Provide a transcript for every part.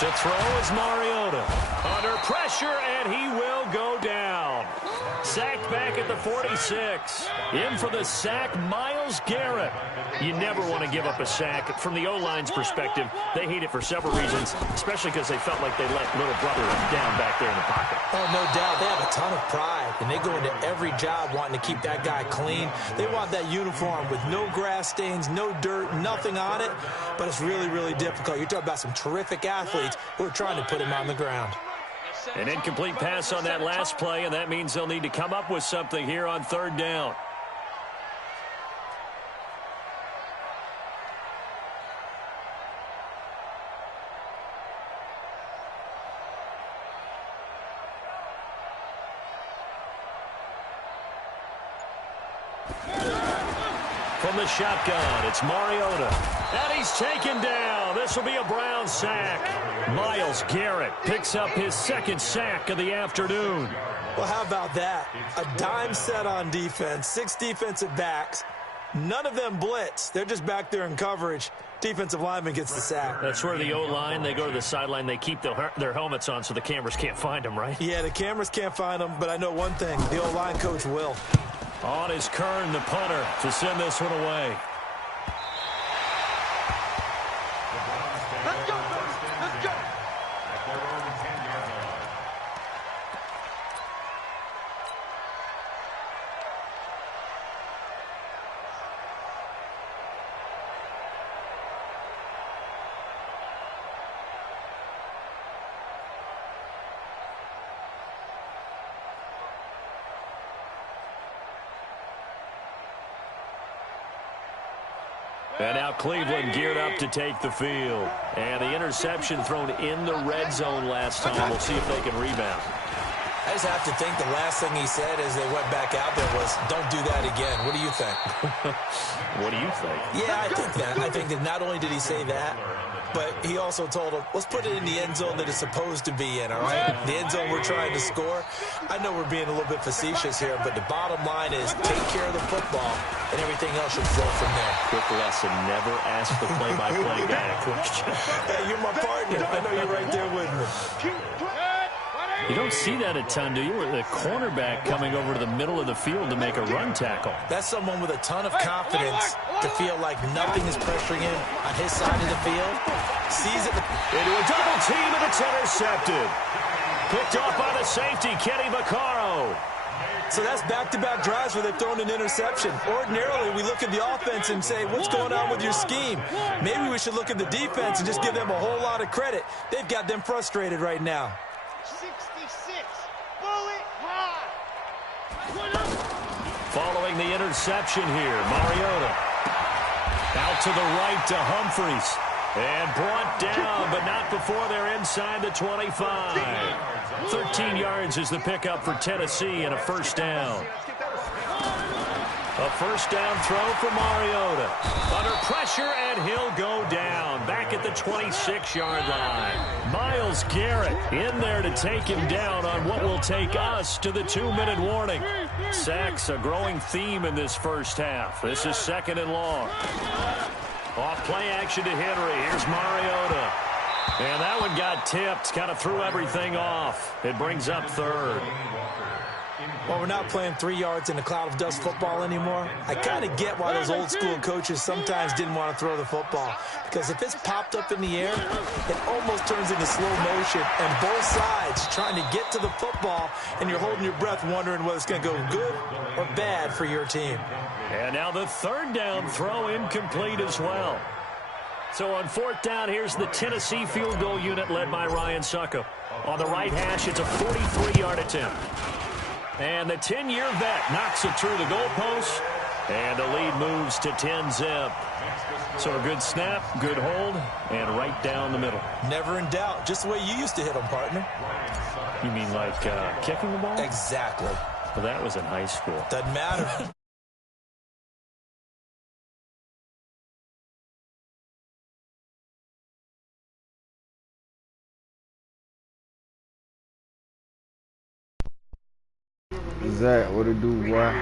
To throw is Mariota. Under pressure, and he will go down. Sacked back at the 46. In for the sack, Myles Garrett. You never want to give up a sack. From the O-line's perspective, they hate it for several reasons, especially because they felt like they let little brother down back there in the pocket. Oh, no doubt. They have a ton of pride, and they go into every job wanting to keep that guy clean. They want that uniform with no grass stains, no dirt, nothing on it, but it's really, really difficult. You're talking about some terrific athletes who are trying to put him on the ground. An incomplete pass on that last play, and that means they'll need to come up with something here on third down. From the shotgun, it's Mariota. And he's taken down. This will be a Brown sack. Myles Garrett picks up his second sack of the afternoon. Well, how about that? A dime set on defense, 6 defensive backs. None of them blitz. They're just back there in coverage. Defensive lineman gets the sack. That's where the O-line, they go to the sideline, they keep their helmets on so the cameras can't find them, right? Yeah, the cameras can't find them, but I know one thing. The O-line coach will. On is Kern, the punter, to send this one away. Let's go. Let's go. And now Cleveland geared up to take the field. And the interception thrown in the red zone last time. We'll see if they can rebound. I just have to think the last thing he said as they went back out there was, don't do that again. What do you think? What do you think? Yeah, I think that. I think that not only did he say that, but he also told him, let's put it in the end zone that it's supposed to be in, all right? The end zone we're trying to score. I know we're being a little bit facetious here, but the bottom line is take care of the football, and everything else should flow from there. Quick lesson, never ask the play-by-play guy a question. Hey, you're my partner. I know you're right there with me. You don't see that a ton, do you? With a cornerback coming over to the middle of the field to make a run tackle. That's someone with a ton of confidence to feel like nothing is pressuring him on his side of the field. Sees it. Into a double team, and it's intercepted. Picked off by the safety, Kenny Vaccaro. So that's back-to-back drives where they've thrown an interception. Ordinarily, we look at the offense and say, what's going on with your scheme? Maybe we should look at the defense and just give them a whole lot of credit. They've got them frustrated right now. 66, bullet high. Following the interception here, Mariota. Out to the right to Humphries. And brought down, but not before they're inside the 25. 13 yards is the pickup for Tennessee and a first down. A first down throw for Mariota. Under pressure, and he'll go down. Back at the 26-yard line. Myles Garrett in there to take him down on what will take us to the 2-minute warning. Sacks, a growing theme in this first half. This is second and long. Off play action to Henry. Here's Mariota. And that one got tipped. Kind of threw everything off. It brings up third. Well, we're not playing 3 yards in a cloud of dust football anymore. I kind of get why those old school coaches sometimes didn't want to throw the football. Because if it's popped up in the air, it almost turns into slow motion. And both sides trying to get to the football, and you're holding your breath wondering whether it's going to go good or bad for your team. And now the third down throw incomplete as well. So on fourth down, here's the Tennessee field goal unit led by Ryan Succop. On the right hash, it's a 43-yard attempt. And the 10-year vet knocks it through the goalpost. And the lead moves to 10-zip. So a good snap, good hold, and right down the middle. Never in doubt. Just the way you used to hit them, partner. You mean like kicking the ball? Exactly. Well, that was in high school. Doesn't matter. Zach, what it do, boy?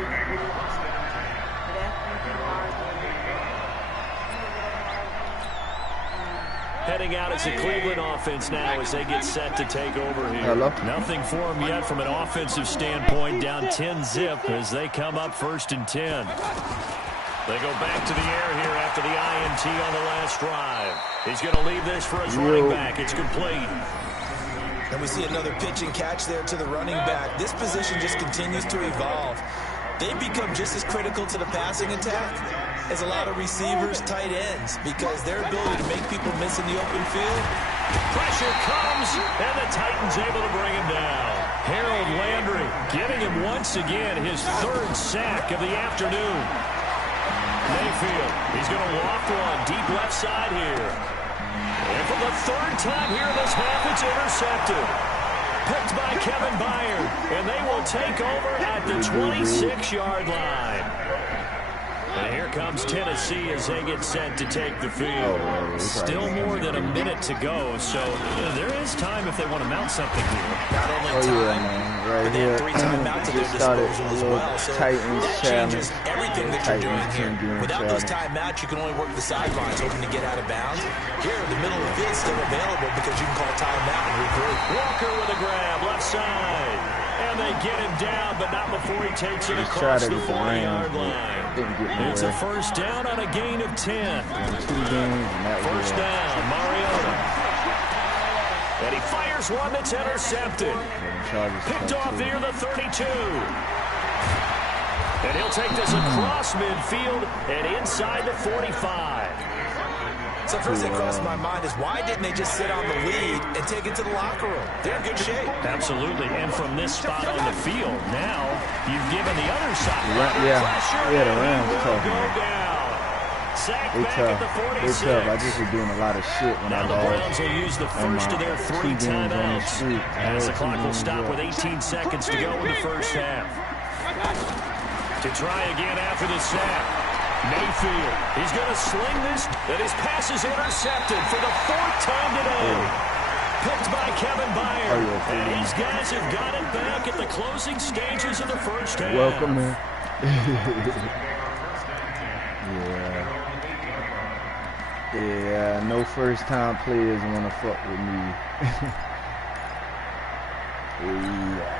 Heading out as the Cleveland offense now as they get set to take over here. Hello? Nothing for them yet from an offensive standpoint. Down 10-zip as they come up 1st and 10. They go back to the air here after the INT on the last drive. He's going to leave this for his running back. It's complete. And we see another pitch and catch there to the running back. This position just continues to evolve. They become just as critical to the passing attack as a lot of receivers, tight ends, because their ability to make people miss in the open field. Pressure comes, and the Titans able to bring him down. Harold Landry giving him once again his 3rd sack of the afternoon. Mayfield, he's going to loft one deep left side here. And for the 3rd time here in this half, it's intercepted. Picked by Kevin Byard, and they will take over at the 26-yard line. And here comes Tennessee as they get set to take the field. Still more than a minute to go, so there is time if they want to mount something here. Not only time, right but they have 3 timeouts at their disposal as well. So that changes everything that you're doing here. Without those timeouts, you can only work the sidelines, hoping to get out of bounds. Here, the middle of the field is still available because you can call timeout and regroup. Walker with a grab, left side. And they get him down, but not before he takes it across the 40-yard line. It's a 1st down on a gain of 10. 1st down, Mariota. And he fires one that's intercepted. Picked off near the 32. And he'll take this across midfield and inside the 45. So first thing crossed my mind is why didn't they just sit on the lead and take it to the locker room? They're in good shape. Absolutely. And from this spot on the field, now you've given the other side pressure. Yeah, the Rams will tough, go man. down. Sack They back tough. at the 46. They tough. I just was doing a lot of shit when Now I the Browns lost. will use the first of their 3 timeouts as the clock will stop with 18 seconds to go in the 1st half. To try again after the sack. Mayfield, he's going to sling this, and his pass is intercepted for the 4th time today. Picked by Kevin Byard, and these guys have got it back at the closing stages of the 1st half. Welcome, man. Yeah, no first-time players want to fuck with me. Yeah.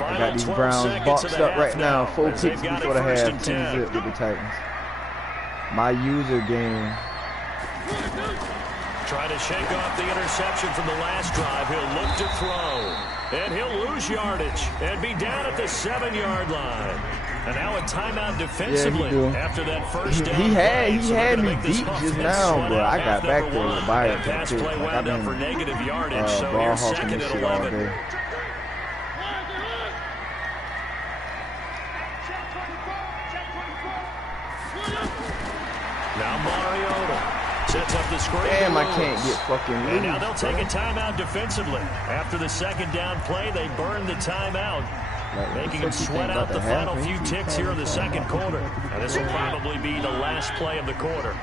I got these Browns boxed up right now. 4 picks before the half. 10-zip with the Titans. My user game. Trying to shake off the interception from the last drive. He'll look to throw. And he'll lose yardage and be down at the 7-yard line. And now a timeout defensively after that 1st down. He had me beat just now, but I got back there with Byard. Pass play wound up for negative yardage, so here's 2nd and 11. Now Mariota sets up the screen. Damn, I can't get fucking loose. And now they'll take a timeout defensively. After the 2nd down play, they burn the timeout, making him sweat out the final few ticks here in the 2nd quarter. And this will probably be the last play of the quarter.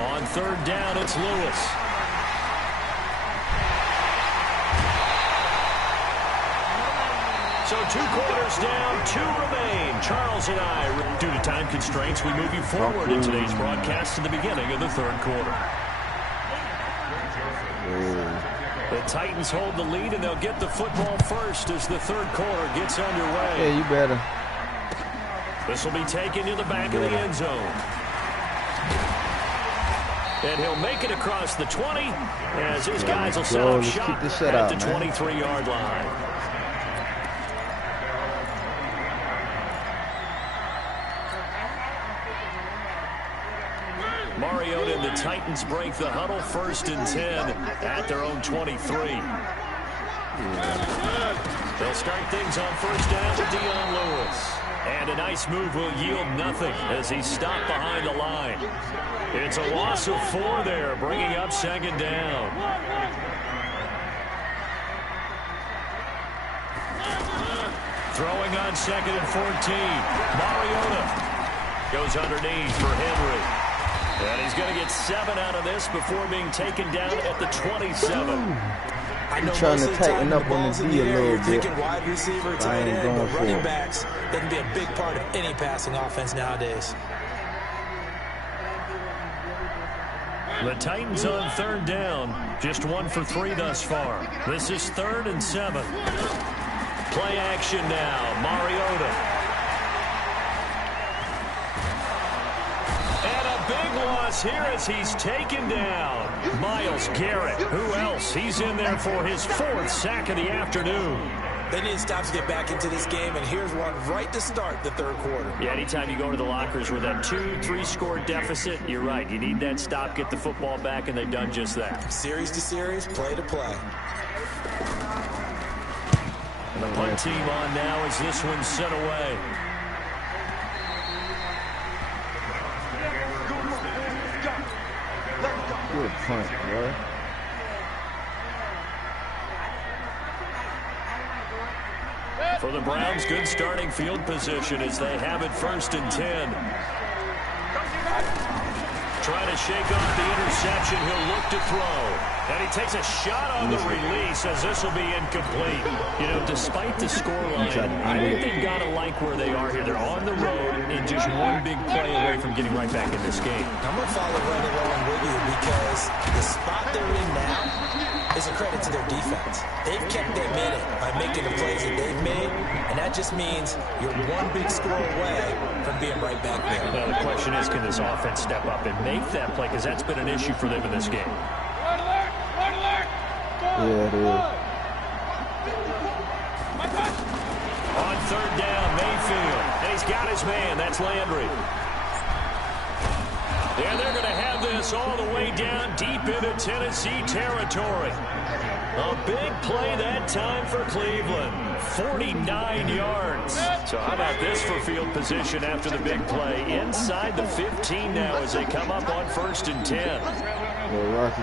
On 3rd down, it's Lewis. So 2 quarters down, 2 remain. Charles and I, due to time constraints, we move you forward in today's broadcast to the beginning of the 3rd quarter. The Titans hold the lead, and they'll get the football first as the 3rd quarter gets underway. Yeah, you better. This will be taken to the back of the end zone. And he'll make it across the 20 as his guys will set up shop at the 23-yard line. Mariota and the Titans break the huddle, 1st and 10 at their own 23. They'll start things on 1st down with Dion Lewis. And a nice move will yield nothing as he's stopped behind the line. It's a loss of 4 there, bringing up 2nd down. Throwing on 2nd and 14. Mariota goes underneath for Henry. And he's going to get 7 out of this before being taken down at the 27. I know trying most to of the tighten time up the on ball's the in D the a air, little you're bit. thinking wide receiver, I tight ain't end, going but for running it. backs, they can be a big part of any passing offense nowadays. The Titans on third down. Just 1 for 3 thus far. This is 3rd and 7. Play action now. Mariota. And a big loss here as he's taken down. Myles Garrett. Who else? He's in there for his 4th sack of the afternoon. They need to stop to get back into this game, and here's one right to start the third quarter. Yeah, anytime you go to the lockers with that 2-3 score deficit, you're right. You need that stop, get the football back, and they've done just that. Series to series, play to play. And the punt team on now as this one's sent away. Good punt, boy. For the Browns, good starting field position as they have it 1st and 10. Trying to shake off the interception. He'll look to throw. And he takes a shot on the release as this will be incomplete. You know, despite the scoreline, I think they've got to like where they are here. They're on the road and just one big play away from getting right back in this game. I'm going to follow right along with you because the spot they're in now is a credit to their defense. They've kept them in it by making the plays that they've made, and that just means you're one big score away from being right back there. Now, the question is, can this offense step up and make that play? Because that's been an issue for them in this game. Yeah, it is. On 3rd down, Mayfield. And he's got his man. That's Landry. And they're going to have this all the way down deep into Tennessee territory. A big play that time for Cleveland. 49 yards. So how about this for field position after the big play? Inside the 15 now as they come up on 1st and 10. Well, Rocky.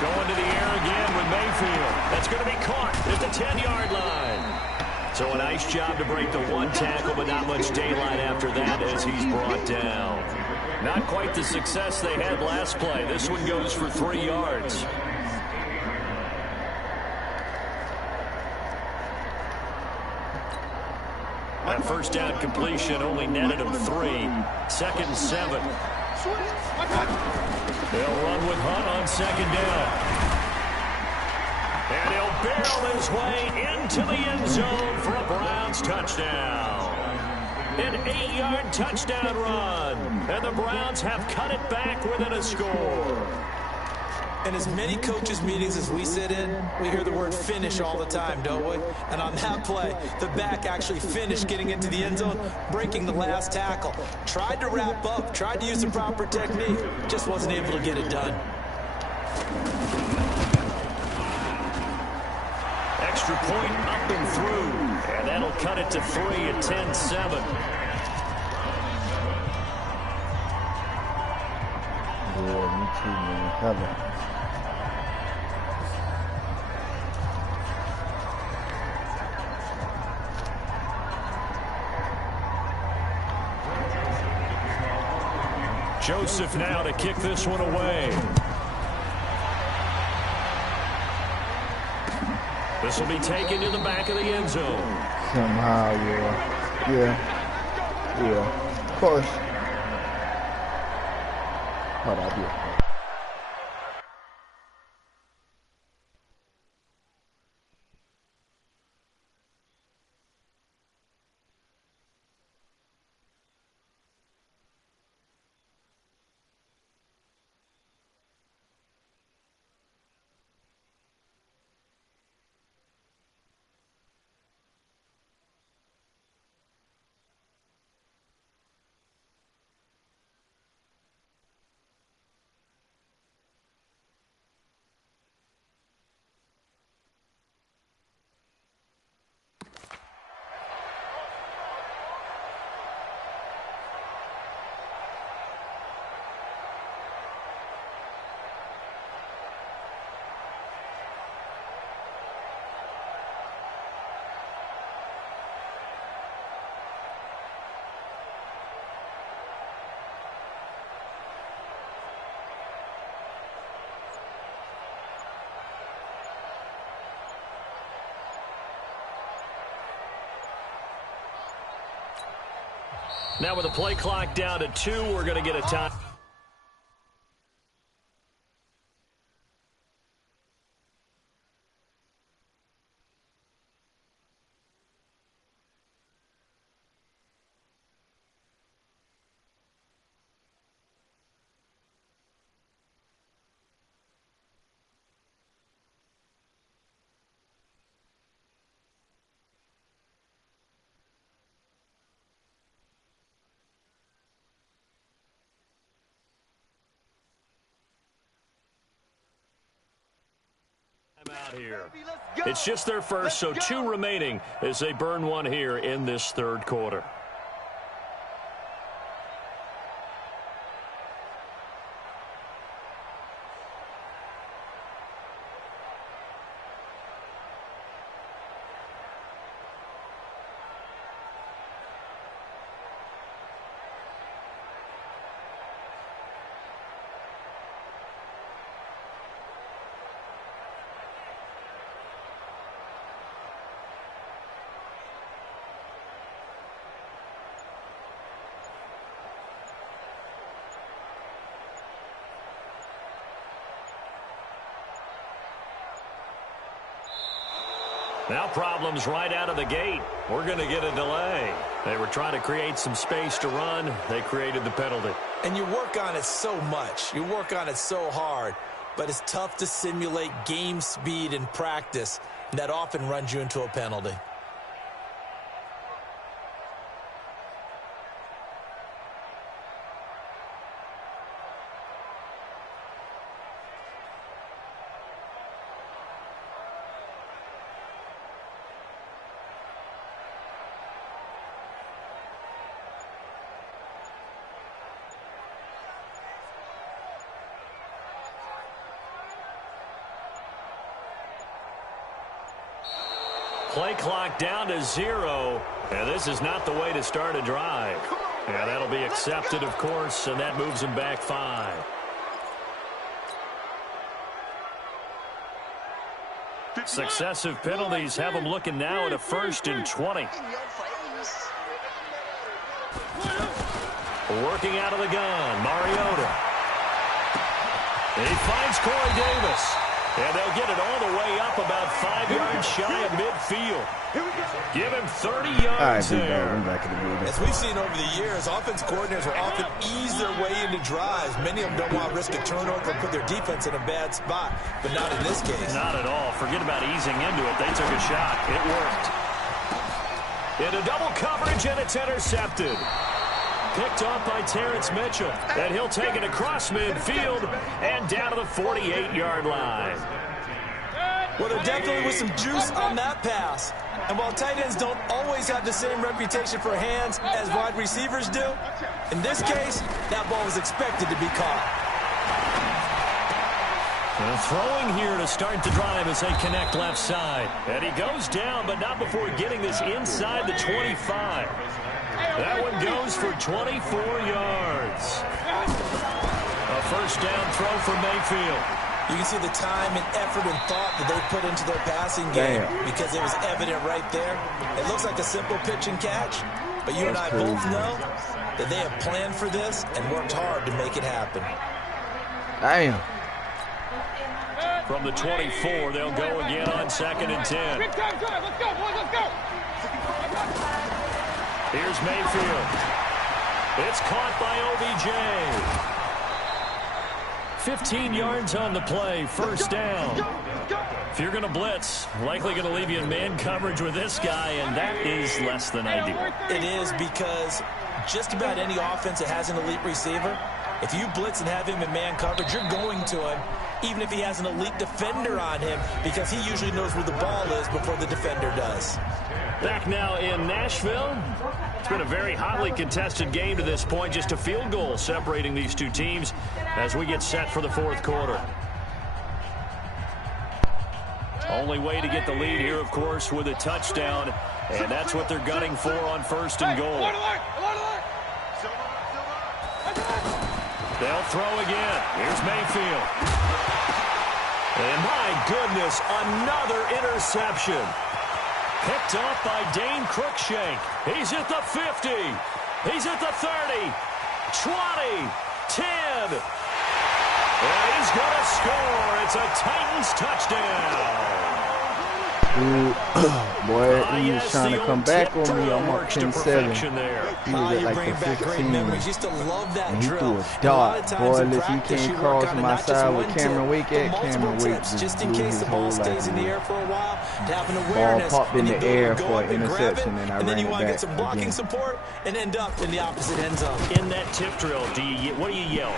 Going to the air again with Mayfield. That's going to be caught at the 10-yard line. So a nice job to break the 1 tackle, but not much daylight after that as he's brought down. Not quite the success they had last play. This one goes for 3 yards. That 1st down completion only netted him 3. 2nd and 7. They'll run with Hunt on 2nd down. And he'll barrel his way into the end zone for a Browns touchdown. An 8-yard touchdown run. And the Browns have cut it back within a score. In as many coaches' meetings as we sit in, we hear the word finish all the time, don't we? And on that play, the back actually finished getting into the end zone, breaking the last tackle. Tried to wrap up, tried to use the proper technique, just wasn't able to get it done. Extra point up and through. And that'll cut it to 3 at 10-7. Yeah, me too, man. Hella. Joseph now to kick this one away. This will be taken to the back of the end zone. Somehow, yeah. Yeah. Of course. Hold on, I'll be okay. Now with the play clock down to 2, we're going to get a time. Out here. It's just their first, so 2 remaining as they burn one here in this third quarter. Now problems right out of the gate. We're going to get a delay. They were trying to create some space to run. They created the penalty. And you work on it so much. You work on it so hard. But it's tough to simulate game speed in practice. And that often runs you into a penalty. Play clock down to 0. And this is not the way to start a drive. Yeah, that'll be accepted, of course, and that moves them back 5. Successive penalties have them looking now at a 1st and 20. Working out of the gun, Mariota. He finds Corey Davis. And they'll get it all the way up about 5 yards shy of midfield. Give him 30 yards there. Back in the movie. As we've seen over the years, offense coordinators will often ease their way into drives. Many of them don't want to risk a turnover and put their defense in a bad spot, but not in this case. Not at all. Forget about easing into it. They took a shot. It worked. Into double coverage, and it's intercepted. Picked off by Terrence Mitchell. And he'll take it across midfield and down to the 48-yard line. Well, there definitely was some juice on that pass. And while tight ends don't always have the same reputation for hands as wide receivers do, in this case, that ball was expected to be caught. And throwing here to start the drive as they connect left side. And he goes down, but not before getting this inside the 25. That one goes for 24 yards. A first down throw for Mayfield. You can see the time and effort and thought that they put into their passing game because it was evident right there. It looks like a simple pitch and catch, but you and I both know that they have planned for this and worked hard to make it happen. Damn. From the 24, they'll go again on 2nd and 10. Big time drive. Let's go, boys. Let's go. Here's Mayfield. It's caught by OBJ. 15 yards on the play, first down. If you're going to blitz, likely going to leave you in man coverage with this guy, and that is less than ideal. It is because just about any offense that has an elite receiver, if you blitz and have him in man coverage, you're going to him, even if he has an elite defender on him, because he usually knows where the ball is before the defender does. Back now in Nashville. It's been a very hotly contested game to this point. Just a field goal separating these two teams as we get set for the fourth quarter. Only way to get the lead here, of course, with a touchdown. And that's what they're gunning for on 1st and goal. They'll throw again. Here's Mayfield. And my goodness, another interception. Picked off by Dane Cruikshank. He's at the 50. He's at the 30, 20, 10. And he's going to score. It's a Titans touchdown. Dude, boy, he was trying to come back on me. I'm up 10-7. He was at like the 15. And he threw a dart. Boy, listen, he came across my side with Cameron Wake at. Cameron Wake just blew his whole life away. Ball popped in the air for an interception, and I ran it back get some blocking again. support and end up in the opposite end zone. In that tip drill, what do you yell?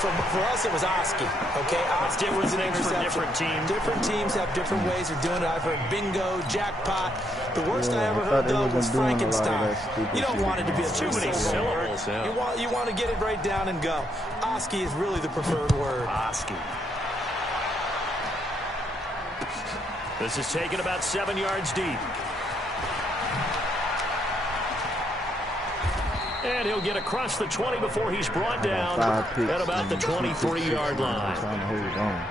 For us, it was Oski. Okay, Oski was an interception. For different teams. Different teams have different ways of doing it. I've heard bingo, jackpot. The worst I ever heard, though, was Frankenstein. You don't want it to be too many syllables. Yeah. You want to get it right down and go. Oski is really the preferred word. Oski. This is taken about 7 yards deep. And he'll get across the 20 before he's brought down at about the 23-yard line. Trying to hold on.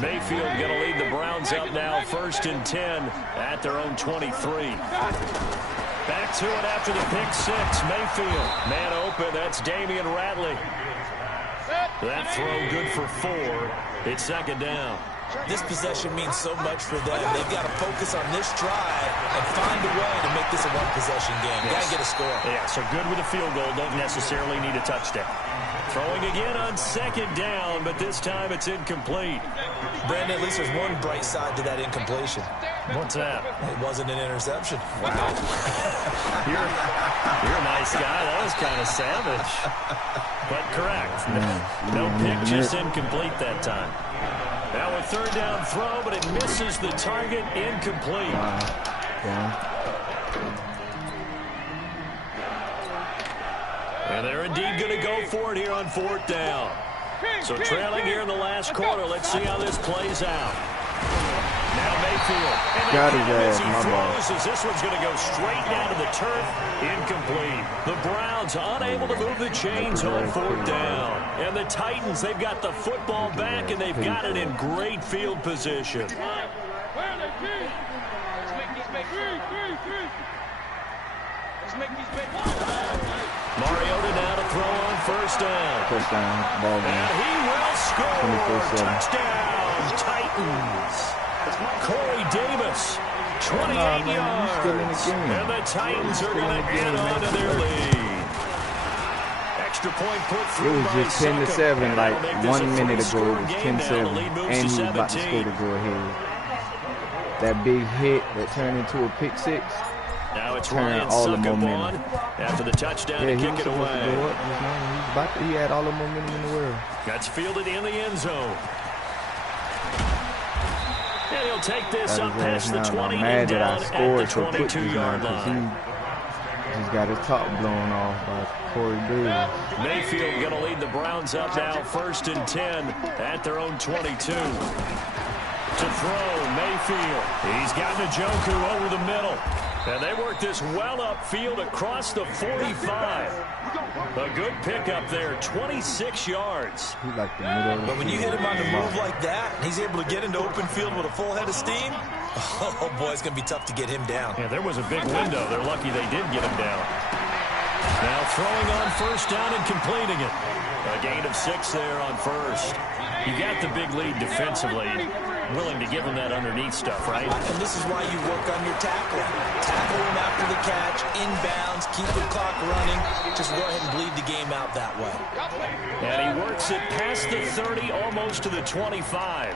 Mayfield going to lead the Browns up now, 1st and 10 at their own 23. Back to it after the pick 6. Mayfield, man open. That's Damian Ratley. That throw good for 4. It's 2nd down. This possession means so much for them. They've got to focus on this drive and find a way to make this a one-possession game. Got to get a score. Yeah, so good with a field goal. Don't necessarily need a touchdown. Throwing again on 2nd down, but this time it's incomplete. Brandon, at least there's one bright side to that incompletion. What's that? It wasn't an interception. Wow. You're a nice guy. That was kind of savage. But correct. No pick, just incomplete that time. Now a 3rd down throw, but it misses the target, incomplete. And they're indeed going to go for it here on 4th down. So trailing here in the last quarter. Let's see how this plays out. Now Mayfield. Got his ass, he throws as this one's going to go straight down to the turf. Incomplete. The Browns unable to move the chains on 4th down. And the Titans, they've got the football back, and they've got it in great field position. Mariota now to throw on 1st down. First down, ball game. And he will score. Touchdown, Titans. Corey Davis, 28 yards. And the Titans are going to get on to their lead. Extra point put through. It was just 10-7 like 1 minute ago. It was 10-7. And he was about to score to go ahead. That big hit that turned into a pick 6. Now it's Ryan Succop after the touchdown to kick it away. He had all the momentum in the world. That's fielded in the end zone. And he'll take this up past the 20 and down at the 22-yard line. He's got his top blown off by Corey Davis. Mayfield going to lead the Browns up now, 1st and 10 at their own 22. To throw, Mayfield. He's got Njoku over the middle. And they work this well upfield across the 45. A good pickup there, 26 yards. He's like the middle of the But when you hit him on the move like that, he's able to get into open field with a full head of steam, oh boy, it's going to be tough to get him down. Yeah, there was a big window. They're lucky they did get him down. Now throwing on 1st down and completing it. A gain of 6 there on 1st. You got the big lead defensively. Willing to give him that underneath stuff, right? And this is why you work on your tackling. Tackle him after the catch, inbounds, keep the clock running. Just go ahead and bleed the game out that way. And he works it past the 30, almost to the 25.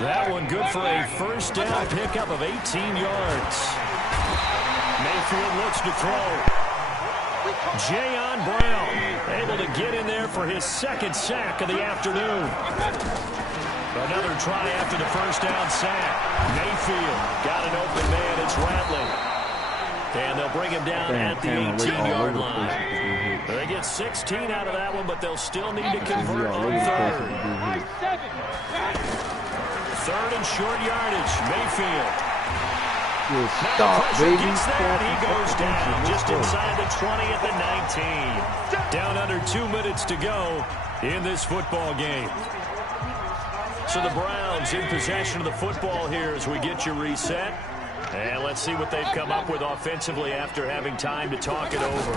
That one good for a 1st down pickup of 18 yards. Mayfield looks to throw. Jayon Brown able to get in there for his 2nd sack of the afternoon. Another try after the 1st down sack. Mayfield got an open man. It's Ratley. And they'll bring him down at the 18-yard line. They get 16 out of that one, but they'll still need to convert on 3rd. 3rd and short yardage. Mayfield. Stop, baby. He goes down just inside the 20 at the 19. Down under 2 minutes to go in this football game. So the Browns in possession of the football here as we get you reset. And let's see what they've come up with offensively after having time to talk it over.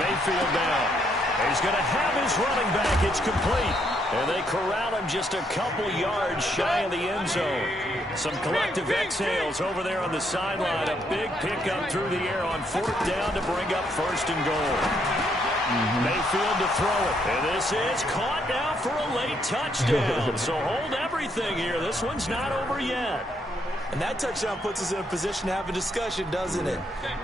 Mayfield down. He's going to have his running back. It's complete. And they corral him just a couple yards shy of the end zone. Some collective exhales over there on the sideline. A big pickup through the air on 4th down to bring up 1st and goal. Mayfield to throw it. And this is caught now for a late touchdown. So hold everything here. This one's not over yet. And that touchdown puts us in a position to have a discussion, doesn't it?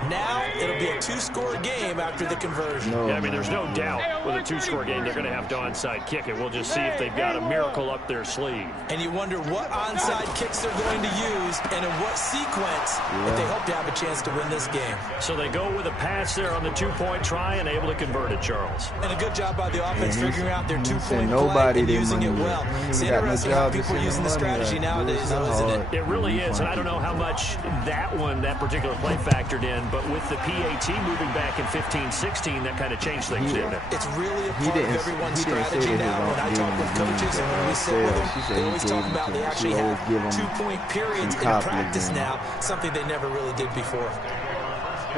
Now it'll be a 2-score game after the conversion. Yeah, I mean, there's no doubt with a 2-score game they're going to have to onside kick it. We'll just see if they've got a miracle up their sleeve. And you wonder what onside kicks they're going to use and in what sequence if they hope to have a chance to win this game. So they go with a pass there on the 2-point try and able to convert it, Charles. And a good job by the offense figuring out their 2-point play and using it well. It's interesting how people are using the strategy nowadays, though, isn't it? It really is. And I don't know how much that particular play factored in, but with the PAT moving back in 15-16, that kind of changed things, didn't it? It's really a part of everyone's strategy now. When I talk with coaches and when we sit with them, they always talk about they actually have 2-point periods in practice now, something they never really did before.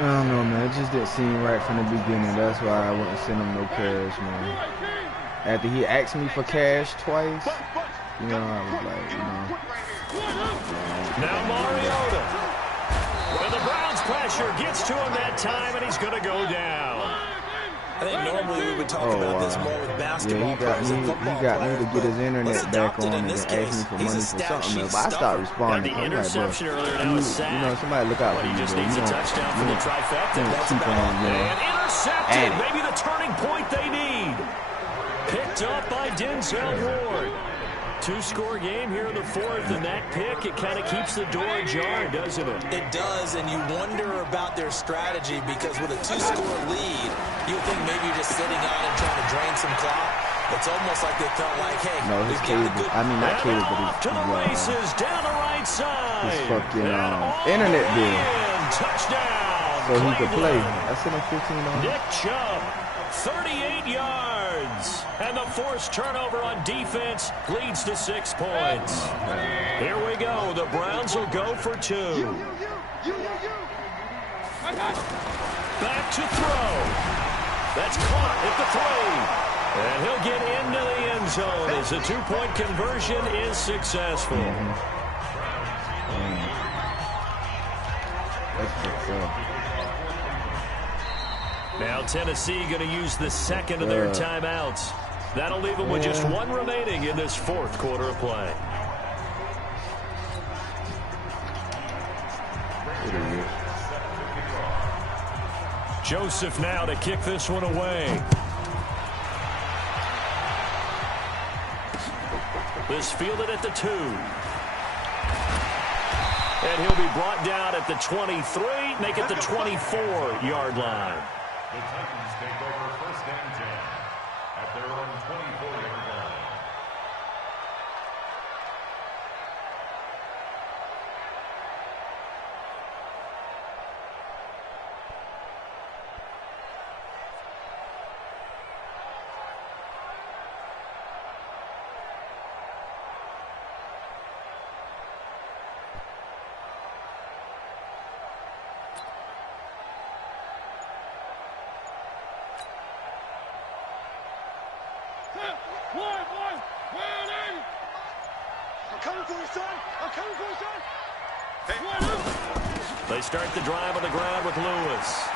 I don't know, man. It just didn't seem right from the beginning. That's why I wouldn't send him no cash, man. After he asked me for cash twice, you know, I was like, you know. Now Mariota. Well, the Browns pressure gets to him that time, and he's going to go down. I think normally we would talk about this more with basketball players and football players. He got me to get his internet back on and ask me for money for something else. But I stopped responding. The interception earlier now is sacked. You know, somebody look out for you. He just needs a touchdown for the trifecta. That's keep on, and intercepted. Maybe the turning point they need. Picked up by Denzel Ward. 2-score game here in the 4th, and that pick, it kind of keeps the door ajar, doesn't it? It does, and you wonder about their strategy because with a 2-score lead, you think maybe you're just sitting on and trying to drain some clock. It's almost like they felt like, hey, we've got a good... I mean, not Cable, but he's to the races down the right side. His fucking internet bill. Touchdown. So he could play. I sent him 15 on. Nick Chubb, 38 yards. And the forced turnover on defense leads to 6 points. Here we go. The Browns will go for 2. Back to throw. That's caught at the 3. And he'll get into the end zone as the 2-point conversion is successful. Now Tennessee going to use the second of their timeouts. That'll leave them with just 1 remaining in this 4th quarter of play. Joseph now to kick this one away. This fielded at the 2. And he'll be brought down at the 23, make it the 24-yard line. The Titans take over 1st and 10 at their own 24-yard line. They start the drive on the ground with Lewis.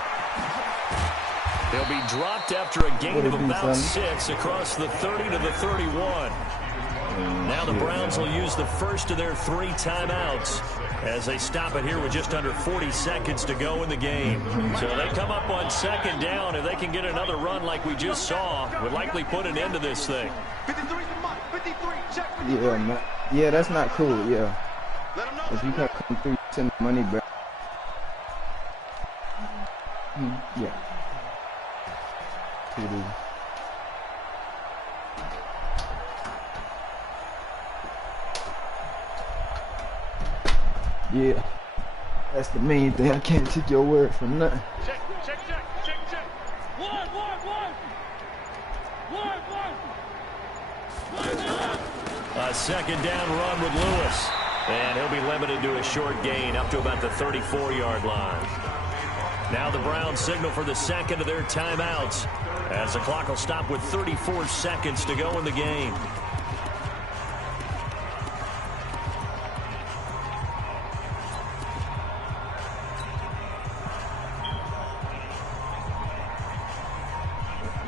He'll be dropped after a gain of about 6 across the 30 to the 31. Now the Browns will use the first of their 3 timeouts as they stop it here with just under 40 seconds to go in the game. So they come up on 2nd down. If they can get another run like we just saw, would likely put an end to this thing. Yeah, man. Yeah, that's not cool, yeah. If you can't come through, send the money back. Yeah. Yeah. That's the main thing. I can't take your word for nothing. Check. One. A 2nd down run with Lewis. And he'll be limited to a short gain up to about the 34-yard line. Now the Browns signal for the second of their timeouts, as the clock will stop with 34 seconds to go in the game.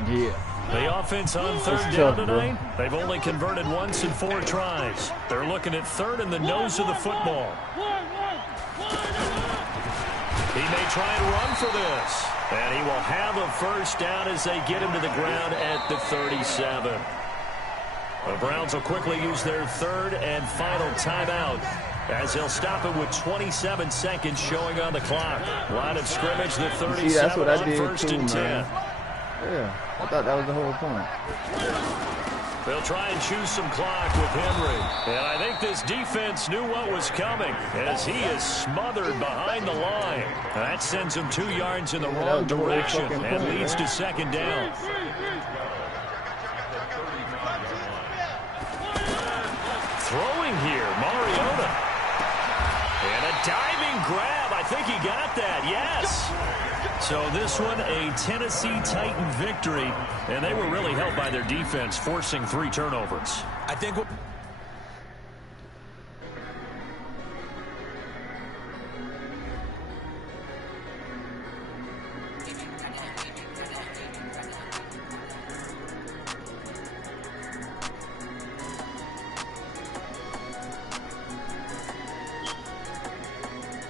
Yeah. The offense on third down tonight, they've only converted once in 4 tries. They're looking at third in the nose of the football. He may try and run for this. And he will have a first down as they get him to the ground at the 37. The Browns will quickly use their third and final timeout, as they'll stop it with 27 seconds showing on the clock. Line of scrimmage, the 37. See, that's what I did first too, and 10. man. Yeah, I thought that was the whole point. They'll try and choose some clock with Henry. And I think this defense knew what was coming, as he is smothered behind the line. That sends him 2 yards in the wrong direction and leads to second down. Throwing here, Mariota. And a diving grab. I think he got that, yes. So this one, a Tennessee Titan victory, and they were really helped by their defense, forcing 3 turnovers. I think